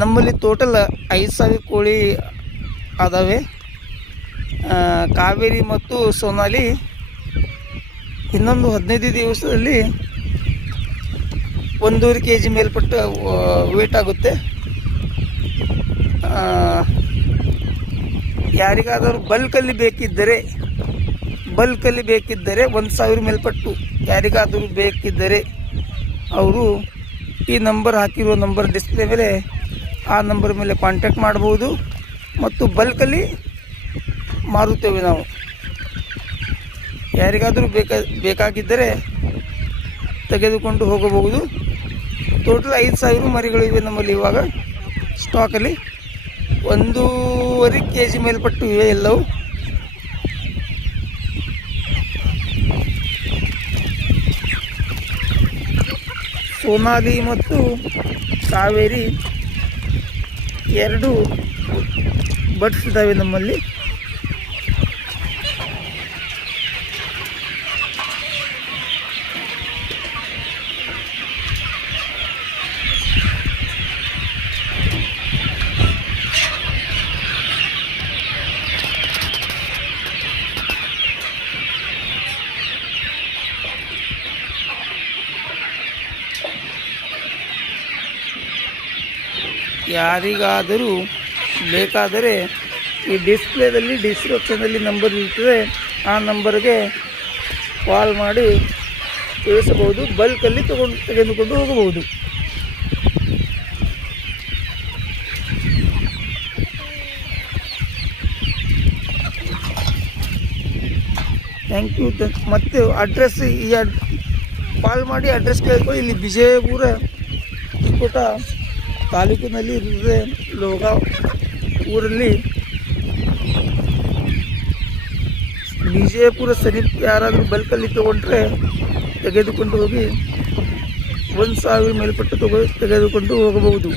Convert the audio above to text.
ನಮ್ಮಲ್ಲಿ ಟೋಟಲ್ 5,000 ಕೋಳಿ ಅದಾವೆ. ಕಾವೇರಿ ಮತ್ತು ಸೋನಾಲಿ ಇನ್ನೊಂದು 15 ದಿವಸದಲ್ಲಿ 1.5 kg ಮೇಲ್ಪಟ್ಟ ವೇಟ್ ಆಗುತ್ತೆ. ಯಾರಿಗಾದರೂ ಬಲ್ಕಲ್ಲಿ ಬೇಕಿದ್ದರೆ 1,000 ಮೇಲ್ಪಟ್ಟು ಯಾರಿಗಾದರೂ ಬೇಕಿದ್ದರೆ ಅವರು ಈ ನಂಬರ್ ಹಾಕಿರುವ ನಂಬರ್ ಡಿಸ್ಪ್ಲೇ ಮೇಲೆ ಆ ನಂಬರ್ ಮೇಲೆ ಕಾಂಟ್ಯಾಕ್ಟ್ ಮಾಡ್ಬೋದು ಮತ್ತು ಬಲ್ಕಲ್ಲಿ ಮಾರುತ್ತೇವೆ ನಾವು. ಯಾರಿಗಾದರೂ ಬೇಕಾಗಿದ್ದರೆ ತೆಗೆದುಕೊಂಡು ಹೋಗಬಹುದು. ಟೋಟಲ್ 5,000 ಮರಿಗಳಿವೆ ನಮ್ಮಲ್ಲಿ ಇವಾಗ ಸ್ಟಾಕಲ್ಲಿ. 1.5 kg ಮೇಲ್ಪಟ್ಟು ಇವೆ ಎಲ್ಲವೂ. ಸೋನಾಲಿ ಮತ್ತು ಕಾವೇರಿ 2 ಬಡ್ಸ್ ಇದ್ದಾವೆ ನಮ್ಮಲ್ಲಿ. ಯಾರಿಗಾದರೂ ಬೇಕಾದರೆ ಈ ಡಿಸ್ಪ್ಲೇದಲ್ಲಿ ಡಿಸ್ಕ್ರಿಪ್ಷನಲ್ಲಿ ನಂಬರ್ ಇರ್ತದೆ, ಆ ನಂಬರ್ಗೆ ಕಾಲ್ ಮಾಡಿ ತಿಳಿಸಬಹುದು. ಬಲ್ಕಲ್ಲಿ ತೆಗೆದುಕೊಂಡು ಹೋಗಬಹುದು. Thank you. ಮತ್ತು ಅಡ್ರೆಸ್ ಕಾಲ್ ಮಾಡಿ ಅಡ್ರೆಸ್ ಕೇಳ್ಕೊಳ್ಳಿ. ಇಲ್ಲಿ ವಿಜಯಪುರ ತಿಕೋಟ ತಾಲೂಕಿನಲ್ಲಿ ಇರ್ತದೆ. ಲೋಗಾವ್ ಊರಲ್ಲಿ ವಿಜಯಪುರ ಸಮೀಪ ಯಾರಾದರೂ ಬಲ್ಕಲ್ಲಿ ತೊಗೊಂಡ್ರೆ ತೆಗೆದುಕೊಂಡು ಹೋಗಿ 1,000 ಮೇಲ್ಪಟ್ಟು ತೆಗೆದುಕೊಂಡು ಹೋಗಬಹುದು.